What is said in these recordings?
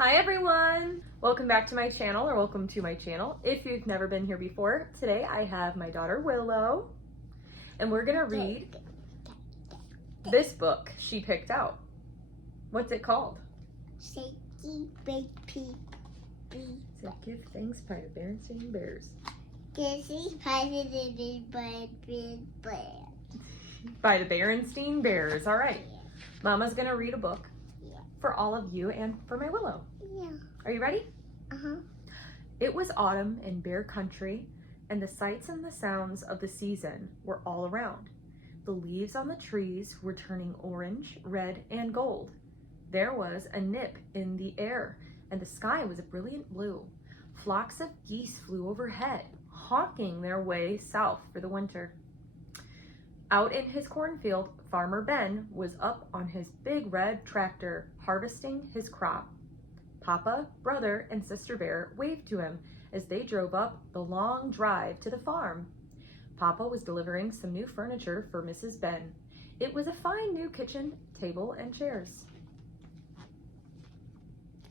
Hi everyone! Welcome back to my channel, or welcome to my channel. If you've never been here before, today I have my daughter Willow, and we're gonna read this book she picked out. What's it called? Shaky Baby. So Give Thanks by the Berenstain Bears. Disney President Bird. By the Berenstain Bears. All right. Yeah. Mama's gonna read a book Yeah. for all of you and for my Willow. Yeah. Are you ready? Uh-huh. It was autumn in Bear Country, and the sights and the sounds of the season were all around. The leaves on the trees were turning orange, red, and gold. There was a nip in the air, and the sky was a brilliant blue. Flocks of geese flew overhead, honking their way south for the winter. Out in his cornfield, Farmer Ben was up on his big red tractor, harvesting his crop. Papa, brother, and Sister Bear waved to him as they drove up the long drive to the farm. Papa was delivering some new furniture for Mrs. Ben. It was a fine new kitchen table and chairs.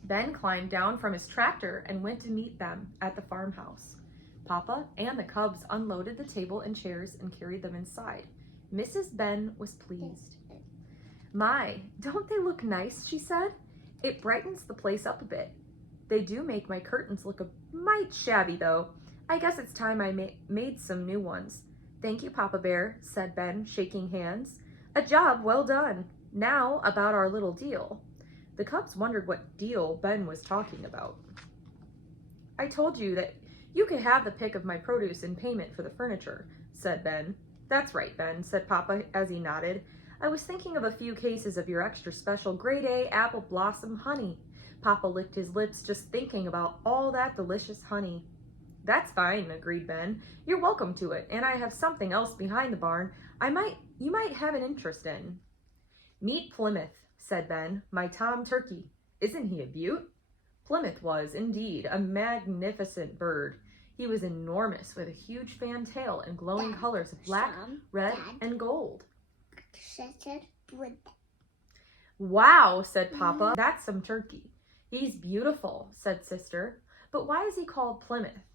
Ben climbed down from his tractor and went to meet them at the farmhouse. Papa and the cubs unloaded the table and chairs and carried them inside. Mrs. Ben was pleased. "My, don't they look nice?" she said. "It brightens the place up a bit. They do make my curtains look a mite shabby, though. I guess it's time I made some new ones." "Thank you, Papa Bear," said Ben, shaking hands. "A job well done. Now about our little deal." The cubs wondered what deal Ben was talking about. "I told you that you could have the pick of my produce in payment for the furniture," said Ben. "That's right, Ben," said Papa as he nodded. "I was thinking of a few cases of your extra special grade A apple blossom honey." Papa licked his lips just thinking about all that delicious honey. "That's fine," agreed Ben. "You're welcome to it, and I have something else behind the barn you might have an interest in." "Meet Plymouth," said Ben, "my tom turkey. Isn't he a beaut?" Plymouth was, indeed, a magnificent bird. He was enormous, with a huge fan tail and glowing colors of black, red, and gold. "Wow," said Papa. "That's some turkey." "He's beautiful," said Sister. "But why is he called Plymouth?"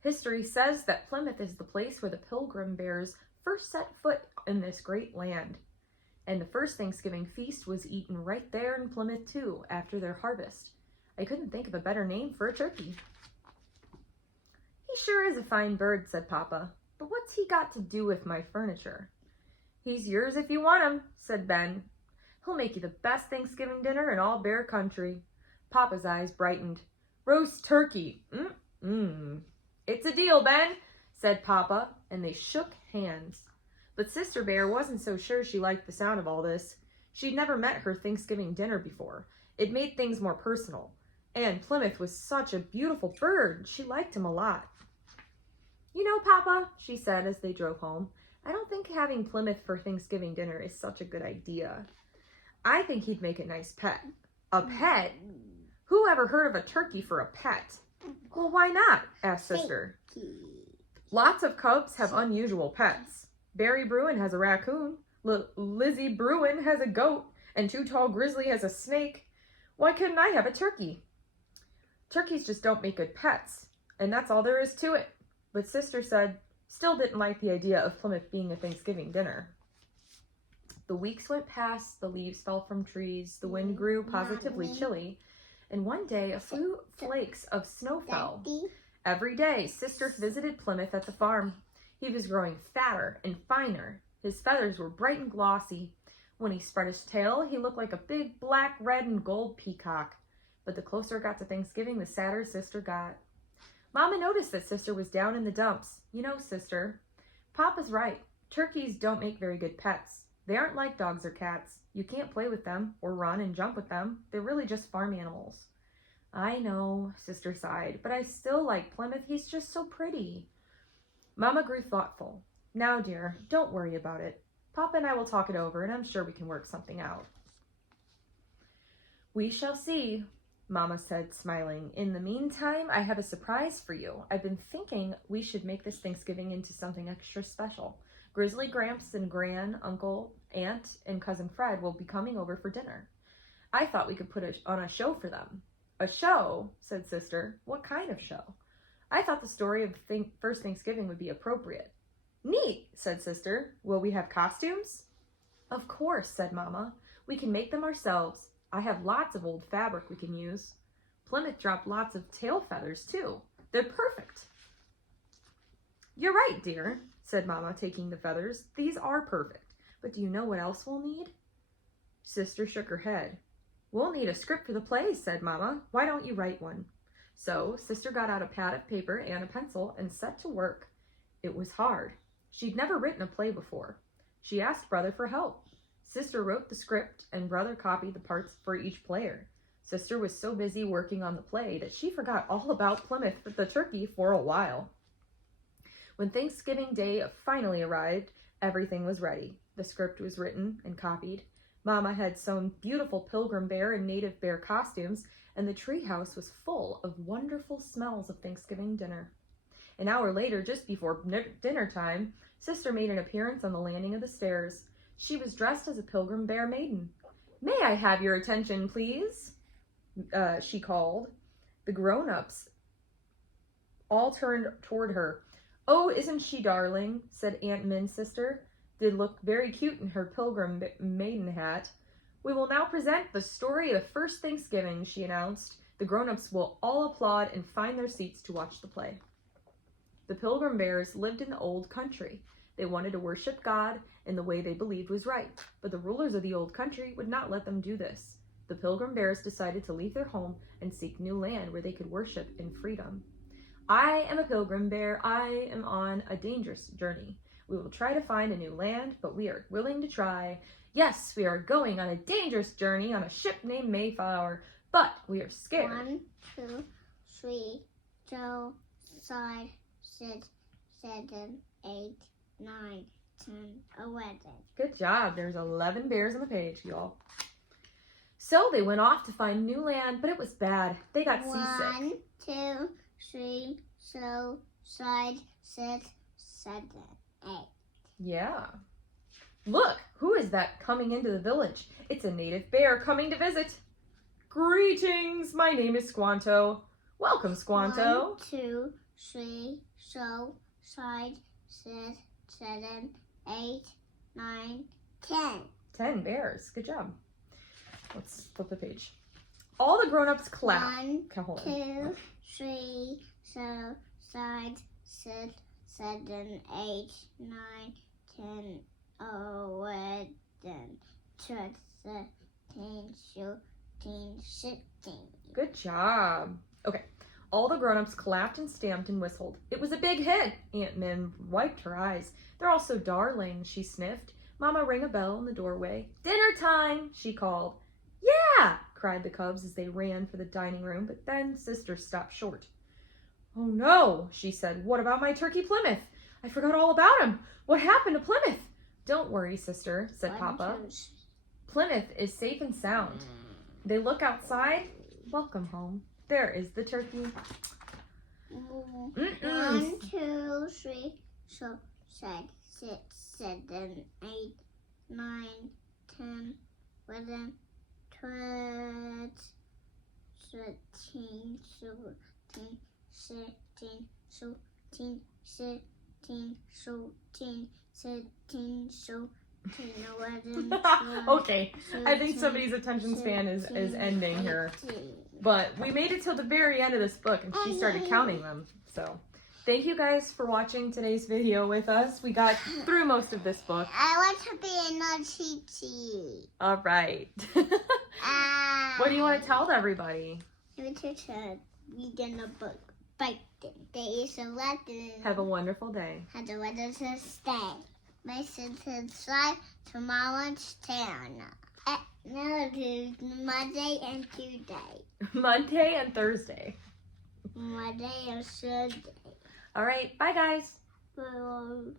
"History says that Plymouth is the place where the Pilgrim Bears first set foot in this great land. And the first Thanksgiving feast was eaten right there in Plymouth, too, after their harvest. I couldn't think of a better name for a turkey." "He sure is a fine bird," said Papa. "But what's he got to do with my furniture?" "He's yours if you want him," said Ben. "He'll make you the best Thanksgiving dinner in all Bear Country." Papa's eyes brightened. "Roast turkey. It's a deal, Ben," said Papa, and they shook hands. But Sister Bear wasn't so sure she liked the sound of all this. She'd never met her Thanksgiving dinner before. It made things more personal. And Plymouth was such a beautiful bird. She liked him a lot. "You know, Papa," she said as they drove home, "I don't think having Plymouth for Thanksgiving dinner is such a good idea. I think he'd make a nice pet." "A pet? Who ever heard of a turkey for a pet?" "Well, why not?" asked Sister. "Lots of cubs have unusual pets. Barry Bruin has a raccoon, Lizzie Bruin has a goat, and Too Tall Grizzly has a snake. Why couldn't I have a turkey?" "Turkeys just don't make good pets, and that's all there is to it." But Sister still didn't like the idea of Plymouth being a Thanksgiving dinner. The weeks went past, the leaves fell from trees, the wind grew positively chilly, and one day a few flakes of snow fell. Every day, Sister visited Plymouth at the farm. He was growing fatter and finer. His feathers were bright and glossy. When he spread his tail, he looked like a big black, red, and gold peacock. But the closer it got to Thanksgiving, the sadder Sister got. Mama noticed that Sister was down in the dumps. "You know, Sister, Papa's right. Turkeys don't make very good pets. They aren't like dogs or cats. You can't play with them or run and jump with them. They're really just farm animals." "I know," Sister sighed, "but I still like Plymouth. He's just so pretty." Mama grew thoughtful. "Now, dear, don't worry about it. Papa and I will talk it over, and I'm sure we can work something out." "We shall see," Mama said, smiling. "In the meantime, I have a surprise for you. I've been thinking we should make this Thanksgiving into something extra special. Grizzly Gramps and Gran, Uncle, Aunt, and Cousin Fred will be coming over for dinner. I thought we could put on a show for them. A show, said Sister. What kind of show? I thought the story of first Thanksgiving would be appropriate. Neat, said Sister. Will we have costumes? Of course, said Mama. We can make them ourselves. I have lots of old fabric we can use. Plymouth dropped lots of tail feathers, too. They're perfect. You're right, dear, said Mama, taking the feathers. These are perfect. But do you know what else we'll need? Sister shook her head. We'll need a script for the play, said Mama. Why don't you write one? So Sister got out a pad of paper and a pencil and set to work. It was hard. She'd never written a play before. She asked Brother for help. Sister wrote the script and Brother copied the parts for each player. Sister was so busy working on the play that she forgot all about Plymouth the turkey for a while. When Thanksgiving Day finally arrived, everything was ready. The script was written and copied. Mama had sewn beautiful pilgrim bear and native bear costumes, and the treehouse was full of wonderful smells of Thanksgiving dinner. An hour later, just before dinner time, Sister made an appearance on the landing of the stairs. She was dressed as a pilgrim bear maiden. May I have your attention, please? She called. The grown-ups all turned toward her. Oh, isn't she darling? Said Aunt Min's sister. Did look very cute in her pilgrim maiden hat. We will now present the story of the first Thanksgiving, she announced. The grown-ups will all applaud and find their seats to watch the play. The Pilgrim Bears lived in the old country. They wanted to worship God in the way they believed was right, but the rulers of the old country would not let them do this. The Pilgrim Bears decided to leave their home and seek new land where they could worship in freedom. I am a pilgrim bear. I am on a dangerous journey. We will try to find a new land, but we are willing to try. Yes, we are going on a dangerous journey on a ship named Mayflower, but we are scared. 1, 2, 3, 4, 5, 6, 7, 8, 9, 10, 11. Good job. There's 11 bears on the page, y'all. So they went off to find new land, but it was bad. They got seasick. 1, 2, 3, 4, 5, 6, 7, 8. Yeah. Look, who is that coming into the village? It's a native bear coming to visit. Greetings, my name is Squanto. Welcome, Squanto. 1, 2, 3, 4, 5, 6, 7, 8, 9, 10. 10 bears. Good job. Let's flip the page. All the grown-ups clap. 1, Hold on. 2, 3, 4, 5, 6, 7, 8, 9, 10, 11, 12, 13, 14, 16. Good job. Okay. All the grown-ups clapped and stamped and whistled. It was a big hit. Aunt Min wiped her eyes. They're all so darling, she sniffed. Mama rang a bell in the doorway. Dinner time, she called. Yeah, cried the cubs as they ran for the dining room, but then Sister stopped short. Oh no, she said. What about my turkey Plymouth? I forgot all about him. What happened to Plymouth? Don't worry, Sister, said Papa. Plymouth is safe and sound. They look outside. Welcome home. There is the turkey. 1, 2, 3, 4, 5, 6, 7, 8, 9, 10, 11, 12, 13, 14, 16, 17, 18, 19, 17, 18, 11, 12, Okay, I think somebody's attention span is ending here. But we made it till the very end of this book and she started counting them. So thank you guys for watching today's video with us. We got through most of this book. I want to be in a cheat. All right. What do you want to tell everybody? I want to read in the book. Bye. There is a lesson. Have a wonderful day. Have a wonderful day. Make sure to subscribe to Mama's channel. No, it's Monday and Tuesday. Monday and Thursday. Monday and Thursday. All right. Bye, guys. Bye.